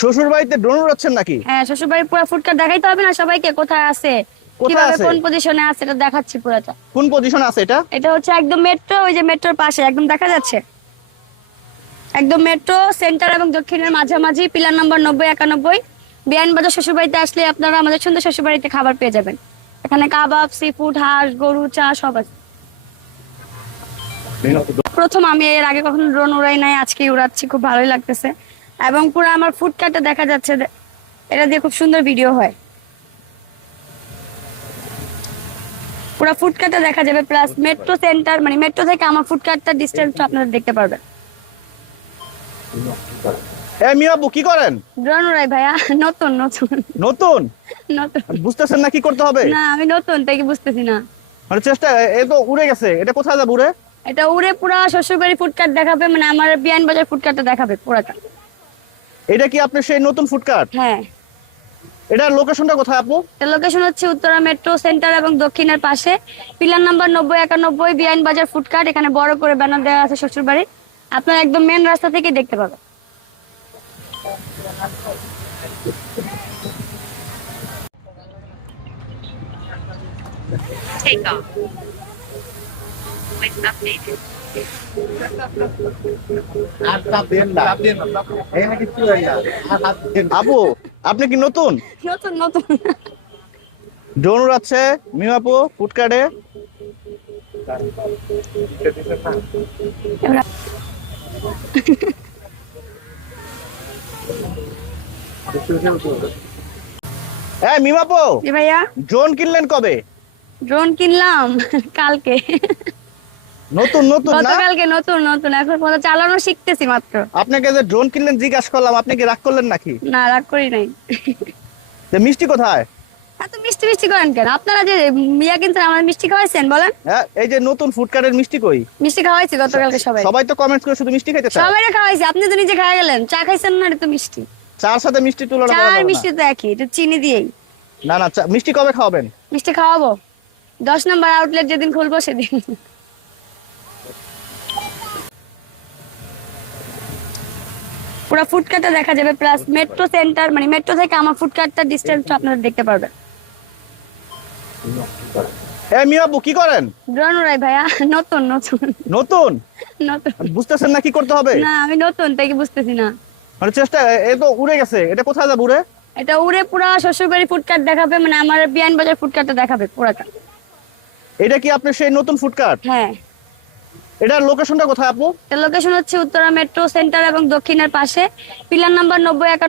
শ্বশুর বাড়িতে ড্রোন উড়াচ্ছেন নাকি? হ্যাঁ, শ্বশুর বাড়ির পুরো ফুডকার্ট দেখাইতে হবে না সবাইকে, কোথায় আছে, কোথায় কিভাবে আছে? কোন পজিশনে আছে এটা দেখাচ্ছি পুরোটা। কোন পজিশন আছে এটা? এটা হচ্ছে একদম মেট্রো, ওই যে মেট্রোর পাশে একদম দেখা যাচ্ছে, একদম মেট্রো সেন্টার এবং দক্ষিণের মাঝামাঝি, পিলার নম্বর 90-91। বিয়ানীবাজার শ্বশুর বাড়িতে আসলে আপনারা আমাদের সুন্দর শ্বশুর বাড়িতে খাবার পেয়ে যাবেন। এখানে কাবাব, সি ফুড, হাঁস, গরু, চা সব আছে। প্রথম, আমি এর আগে কখনো ড্রোন উড়াই নাই, আজকে উড়াচ্ছি, খুব ভালোই লাগতেছে। এবং পুরো আমার ফুডকার্টে দেখা যাচ্ছে, এটা দিয়ে খুব সুন্দর ভিডিও হয়। পুরো ফুডকার্টে দেখা যাবে, প্লাস মেট্রো সেন্টার মানে মেট্রো থেকে আমার ফুডকার্টটা ডিস্টেন্সটা আপনারা দেখতে পারবেন। এ মিয়া আপু কি করেন? ড্রোন উড়াই ভাইয়া। নতুন নতুন নতুন? নতুন। বুঝতেছেন না কি করতে হবে? না, আমি নতুন তাই কি বুঝতেছি না। মানে চেষ্টা, এ তো উড়ে গেছে, এটা কোথায় যাবে উড়ে? এটা উড়ে পুরা শ্বশুরবাড়ি ফুডকার্ট দেখাবে, মানে আমার বিয়ানীবাজার ফুডকার্টটা দেখাবে পুরাটা। এটা কি আপনার সেই নতুন ফুডকার্ট? হ্যাঁ, এটার লোকেশনটা কোথায় আপু? এটা লোকেশন হচ্ছে উত্তরা মেট্রো সেন্টার এবং দক্ষিণের পাশে, পিলার নাম্বার 90-91, বিয়ানীবাজার ফুডকার্ট। এখানে বড় করে ব্যানার দেওয়া আছে শ্বশুরবাড়ি, আপনারা একদম মেন রাস্তা থেকে দেখতে পাবেন। Take off. With updated. আপু আপনি কি নতুন? নতুন নতুন। ড্রোন উড়াচ্ছে মিয়া আপু ফুডকার্টে। হ্যাঁ মিমা আপু, জি ভাইয়া। ড্রোন কিনলেন কবে? ড্রোন কিনলাম কালকে। নতুন নতুন না? গতকালকে নতুন নতুন, এখন পর্যন্ত চালানো শিখতেছি মাত্র। আপনাকে যে ড্রোন কিনলেন জিজ্ঞাসা করলাম, আপনি কি রাগ করলেন নাকি? না, রাগ করি নাই। যে মিষ্টি কোথায়? এত মিষ্টি মিষ্টি করেন কেন? আপনারা যে মিয়া কিনছেন, আমার মিষ্টি খাওয়াইছেন বলেন? হ্যাঁ, এই যে নতুন ফুডকার্টের মিষ্টি কই? মিষ্টি খাওয়াইছি গতকালকে সবাই। সবাই তো কমেন্টস করে শুধু মিষ্টি খাইতে চায়। সবাইরে খাওয়াইছি, আপনি তো নিজে খাওয়া গেলেন। চা খাইছেন না, এটা তো মিষ্টি। চার সাথে মিষ্টি তুলনা চা করা আর যাবে মিষ্টি তো একই, এটা চিনি দিয়েই। না। না না, মিষ্টি কবে খাওয়াবেন? মিষ্টি খাওয়াবো 10 নম্বর আউটলেট যেদিন খুলবো সেদিন। পুরো ফুডকার্টটা দেখা যাবে, প্লাস মেট্রো সেন্টার মানে মেট্রো থেকে আমার ফুডকার্টটা ডিস্টেন্সটা আপনারা দেখতে পারবেন। এ মিয়া আপু কি করেন? ড্রোন উড়াই ভাইয়া। নতুন নতুন। নতুন? নতুন। বুঝতেছেন না কি করতে হবে? না, আমি নতুন তাই কি বুঝতেছি না। মানে চেষ্টা, এ তো উড়ে গেছে, এটা কোথায় যাবে উড়ে? এটা উড়ে পুরা শ্বশুরবাড়ি ফুডকার্ট দেখাবে, মানে আমার বিয়ানীবাজার ফুডকার্টটা দেখাবে পুরাটা। এটা কি আপনার সেই নতুন ফুডকার্ট? হ্যাঁ, এটার লোকেশনটা কোথায় আপু? এটা লোকেশন হচ্ছে উত্তরা মেট্রো সেন্টার এবং দক্ষিণের পাশে, পিলার নাম্বার 90